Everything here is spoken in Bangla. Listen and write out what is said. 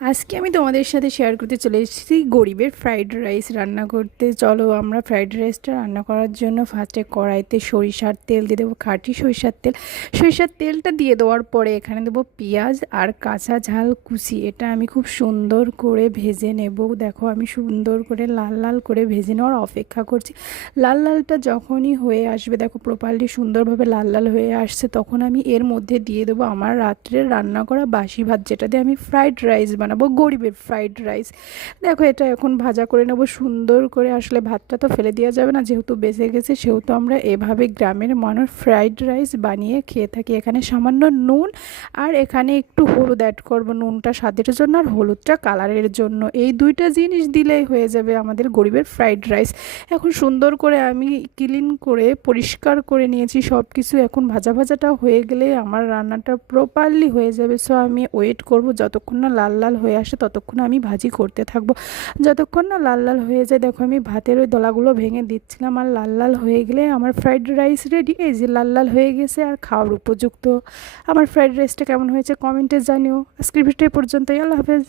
আজকে আমি তোমাদের সাথে শেয়ার করতে চলে এসেছি গরিবের ফ্রাইড রাইস রান্না করতে। চলো আমরা ফ্রাইড রাইসটা রান্না করার জন্য ফার্স্টে কড়াইতে সরিষার তেল দিয়ে দেবো, খাঁটি সরিষার তেলটা দিয়ে দেওয়ার পরে এখানে দেবো পেঁয়াজ আর কাঁচা ঝাল কুচি। এটা আমি খুব সুন্দর করে ভেজে নেব। দেখো আমি সুন্দর করে লাল লাল করে ভেজে নেওয়ার অপেক্ষা করছি। লাল লালটা যখনই হয়ে আসবে, দেখো প্রপারলি সুন্দরভাবে লাল লাল হয়ে আসছে, তখন আমি এর মধ্যে দিয়ে দেবো আমার রাত্রে রান্না করা বাসি ভাত, যেটা দিয়ে আমি ফ্রাইড রাইস বানাবো, গরিবের ফ্রাইড রাইস। দেখো এটা এখন ভাজা করে নেব সুন্দর করে। আসলে ভাতটা তো ফেলে দেওয়া যাবে না, যেহেতু বেঁচে গেছে, সেহেতু আমরা এভাবে গ্রামের মানুষ ফ্রাইড রাইস বানিয়ে খেয়ে থাকি। এখানে সামান্য নুন আর এখানে একটু হলুদ অ্যাড করব, নুনটা স্বাদের জন্য আর হলুদটা কালারের জন্য। এই দুইটা জিনিস দিলেই হয়ে যাবে আমাদের গরিবের ফ্রাইড রাইস। এখন সুন্দর করে আমি ক্লিন করে পরিষ্কার করে নিয়েছি সব কিছু। এখন ভাজাটাও হয়ে গেলে আমার রান্নাটা প্রপারলি হয়ে যাবে। সো আমি ওয়েট করব যতক্ষণ না লাল লাল হয়ে আসে, ততক্ষণ আমি ভাজি করতে থাকবো। যতক্ষণ না লাল লাল হয়ে যায়, দেখো আমি ভাতের ওই দলাগুলো ভেঙে দিচ্ছিলাম। আর লাল লাল হয়ে গেলে আমার ফ্রাইড রাইস রেডি। এই যে লাল লাল হয়ে গেছে আর খাওয়ার উপযুক্ত। আমার ফ্রাইড রাইসটা কেমন হয়েছে কমেন্টে জানিও। আজকের ভিডিও পর্যন্তই, আল্লাহ হাফেজ।